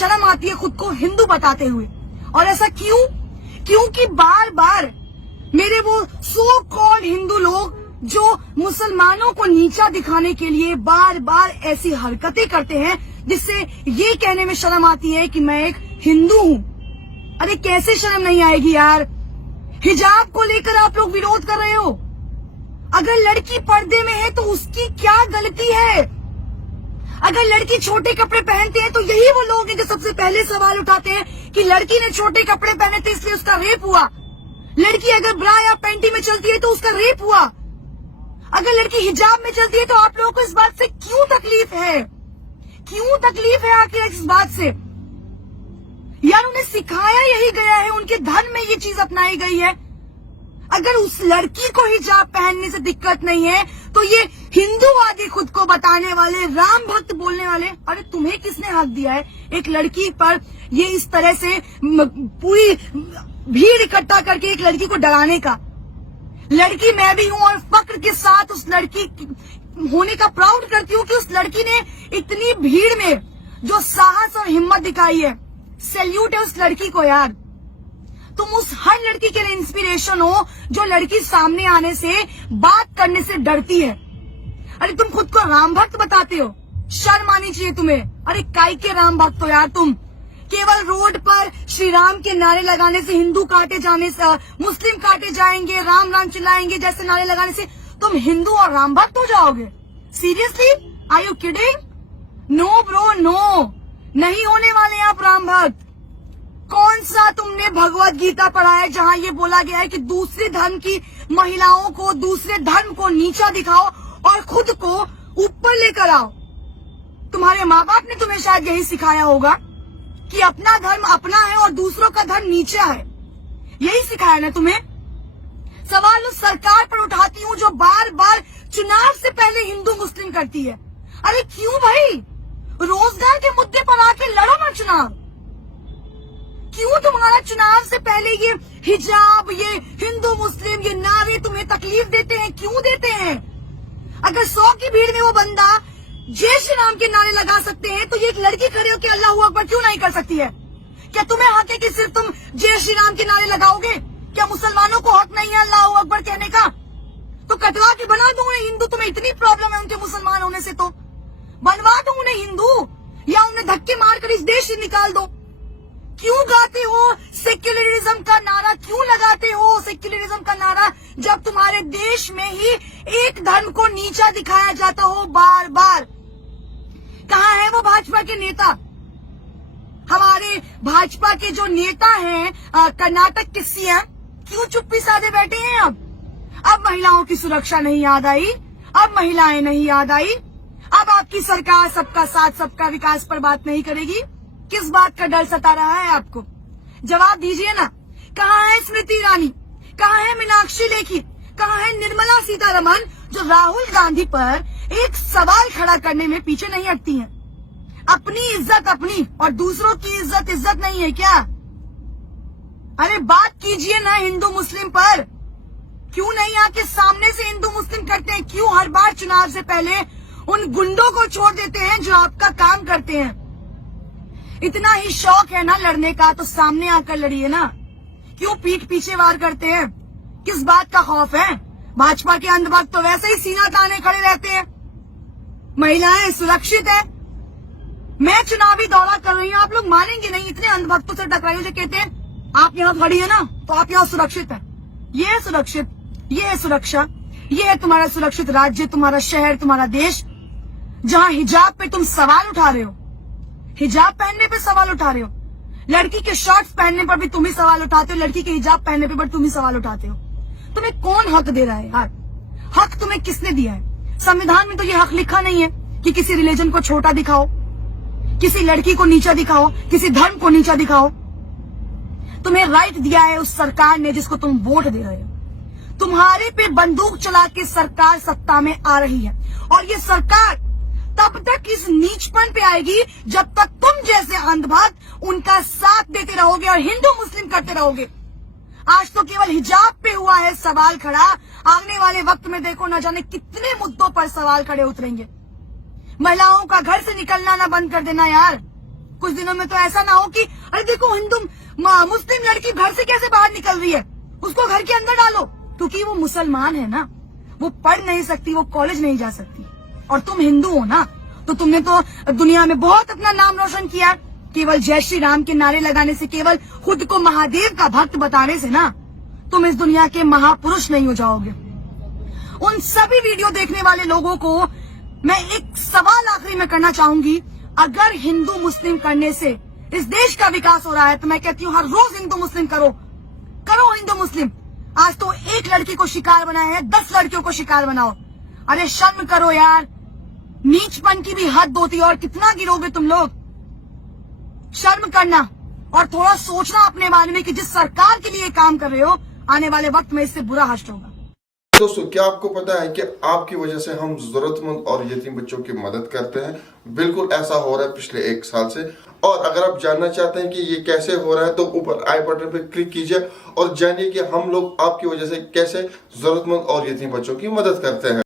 शर्म आती है खुद को हिंदू बताते हुए। और ऐसा क्यों? क्योंकि बार बार मेरे वो सो कॉल्ड हिंदू लोग जो मुसलमानों को नीचा दिखाने के लिए बार बार ऐसी हरकतें करते हैं जिससे ये कहने में शर्म आती है कि मैं एक हिंदू हूं। अरे कैसे शर्म नहीं आएगी यार? हिजाब को लेकर आप लोग विरोध कर रहे हो। अगर लड़की पर्दे में है तो उसकी क्या गलती है? अगर लड़की छोटे कपड़े पहनते हैं तो यही वो लोग हैं जो सबसे पहले सवाल उठाते हैं कि लड़की ने छोटे कपड़े पहने थे इसलिए उसका रेप हुआ। लड़की अगर ब्रा या पैंटी में चलती है तो उसका रेप हुआ। अगर लड़की हिजाब में चलती है तो आप लोगों को इस बात से क्यों तकलीफ है? क्यों तकलीफ है आखिर इस बात से? यार उन्हें सिखाया यही गया है, उनके धर्म में ये चीज अपनाई गई है। अगर उस लड़की को हिजाब पहनने से दिक्कत नहीं है तो ये हिंदूवादी खुद को बताने वाले, राम भक्त बोलने वाले, अरे तुम्हें किसने हक दिया है एक लड़की पर ये इस तरह से पूरी भीड़ इकट्ठा करके एक लड़की को डराने का? लड़की मैं भी हूं और फक्र के साथ उस लड़की होने का प्राउड करती हूँ कि उस लड़की ने इतनी भीड़ में जो साहस और हिम्मत दिखाई है। सैल्यूट है उस लड़की को यार। तुम उस हर लड़की के लिए इंस्पिरेशन हो जो लड़की सामने आने से, बात करने से डरती है। अरे तुम खुद को राम भक्त बताते हो, शर्म आनी चाहिए तुम्हें। अरे काय के राम भक्त हो यार तुम? केवल रोड पर श्री राम के नारे लगाने से, हिंदू काटे जाने से, मुस्लिम काटे जाएंगे, राम राम चिल्लाएंगे जैसे नारे लगाने से तुम हिंदू और राम भक्त हो जाओगे? Seriously? Are you kidding? No bro no, नहीं होने वाले आप राम भक्त। कौन सा तुमने भगवत गीता पढ़ा है जहां ये बोला गया है कि दूसरे धर्म की महिलाओं को, दूसरे धर्म को नीचा दिखाओ और खुद को ऊपर लेकर आओ? तुम्हारे माँ बाप ने तुम्हें शायद यही सिखाया होगा कि अपना धर्म अपना है और दूसरों का धर्म नीचा है। यही सिखाया ना तुम्हें? सवाल उस सरकार पर उठाती हूँ जो बार बार चुनाव से पहले हिंदू मुस्लिम करती है। अरे क्यों भाई? रोजगार के मुद्दे पर आके लड़ो ना चुनाव। क्यों तुम्हारा चुनाव से पहले ये हिजाब, ये हिंदू मुस्लिम, ये नारे तुम्हें तकलीफ देते हैं? क्यों देते हैं? अगर 100 की भीड़ में वो बंदा जय श्री राम के नारे लगा सकते हैं तो ये एक लड़की खड़े होकर अल्लाह अकबर क्यों नहीं कर सकती है? क्या तुम्हें हक है कि सिर्फ तुम जय श्री राम के नारे लगाओगे? क्या मुसलमानों को हक नहीं है अल्लाह अकबर कहने का? तो कटवा के बना दूं उन्हें हिंदू। तुम्हें इतनी प्रॉब्लम है उनके मुसलमान होने से तो बनवा दो उन्हें हिंदू, या उन्हें धक्के मारकर इस देश से निकाल दो। क्यों गाते हो सेक्युलरिज्म का नारा? क्यों लगाते हो सेक्युलरिज्म का नारा जब तुम्हारे देश में ही एक धर्म को नीचा दिखाया जाता हो बार बार? कहाँ है वो भाजपा के नेता? हमारे भाजपा के जो नेता हैं कर्नाटक के सीएम, क्यों चुप्पी साधे बैठे हैं? अब महिलाओं की सुरक्षा नहीं याद आई? अब महिलाएं नहीं याद आई? अब आपकी सरकार सबका साथ सबका विकास पर बात नहीं करेगी? किस बात का डर सता रहा है आपको? जवाब दीजिए ना। कहाँ है स्मृति ईरानी? कहाँ है मीनाक्षी लेखी? कहाँ है निर्मला सीतारमण जो राहुल गांधी पर एक सवाल खड़ा करने में पीछे नहीं हटती हैं? अपनी इज्जत अपनी और दूसरों की इज्जत नहीं है क्या? अरे बात कीजिए ना हिंदू मुस्लिम पर। क्यों नहीं आके सामने से हिंदू मुस्लिम करते हैं? क्यों हर बार चुनाव से पहले उन गुंडों को छोड़ देते हैं जो आपका काम करते हैं? इतना ही शौक है ना लड़ने का तो सामने आकर लड़िए ना। क्यों पीठ पीछे वार करते हैं? किस बात का खौफ है? भाजपा के अंधभक्त तो वैसे ही सीना ताने खड़े रहते हैं। महिलाएं सुरक्षित है। मैं चुनावी दौरा कर रही हूँ, आप लोग मानेंगे नहीं, इतने अंधभक्तों से टकराइए जो कहते हैं आप यहाँ खड़ी है ना तो आप यहाँ सुरक्षित है। ये है सुरक्षित, ये है सुरक्षा, ये है तुम्हारा सुरक्षित राज्य, तुम्हारा शहर, तुम्हारा देश, जहाँ हिजाब पे तुम सवाल उठा रहे हो। हिजाब पहनने पे सवाल उठा रहे हो। लड़की के शॉर्ट्स पहनने पर भी तुम ही सवाल उठाते हो, लड़की के हिजाब पहनने पे तुम ही सवाल उठाते हो। तुम्हें कौन हक दे रहा है यार? हक तुम्हें किसने दिया है? संविधान में तो ये हक लिखा नहीं है कि किसी रिलीजन को छोटा दिखाओ, किसी लड़की को नीचा दिखाओ, किसी धर्म को नीचा दिखाओ। तुम्हें राइट दिया है उस सरकार ने जिसको तुम वोट दे रहे हो। तुम्हारे पे बंदूक चला के सरकार सत्ता में आ रही है और ये सरकार तब तक इस नीचपन पे आएगी जब तक तुम जैसे अंधभक्त उनका साथ देते रहोगे और हिंदू मुस्लिम करते रहोगे। आज तो केवल हिजाब पे हुआ है सवाल खड़ा, आने वाले वक्त में देखो न जाने कितने मुद्दों पर सवाल खड़े उतरेंगे। महिलाओं का घर से निकलना ना बंद कर देना यार। कुछ दिनों में तो ऐसा ना हो कि अरे देखो हिंदू मुस्लिम लड़की घर से कैसे बाहर निकल रही है, उसको घर के अंदर डालो, क्योंकि वो मुसलमान है ना, वो पढ़ नहीं सकती, वो कॉलेज नहीं जा सकती। और तुम हिंदू हो ना, तो तुमने तो दुनिया में बहुत अपना नाम रोशन किया। केवल जय श्री राम के नारे लगाने से, केवल खुद को महादेव का भक्त बताने से ना तुम इस दुनिया के महापुरुष नहीं हो जाओगे। उन सभी वीडियो देखने वाले लोगों को मैं एक सवाल आखिरी में करना चाहूंगी, अगर हिंदू मुस्लिम करने से इस देश का विकास हो रहा है तो मैं कहती हूँ हर रोज हिंदू मुस्लिम करो हिंदू मुस्लिम। आज तो एक लड़की को शिकार बनाया है, 10 लड़कियों को शिकार बनाओ। अरे शर्म करो यार, नीचपन की भी हद होती है, और कितना गिरोगे तुम लोग। शर्म करना और थोड़ा सोचना अपने बारे में कि जिस सरकार के लिए काम कर रहे हो, आने वाले वक्त में इससे बुरा हश्र होगा। दोस्तों, क्या आपको पता है कि आपकी वजह से हम जरूरतमंद और यतीम बच्चों की मदद करते हैं? बिल्कुल ऐसा हो रहा है पिछले 1 साल से। और अगर आप जानना चाहते हैं कि ये कैसे हो रहा है तो ऊपर आई बटन पे क्लिक कीजिए और जानिए कि हम लोग आपकी वजह से कैसे जरूरतमंद और यतीम बच्चों की मदद करते हैं।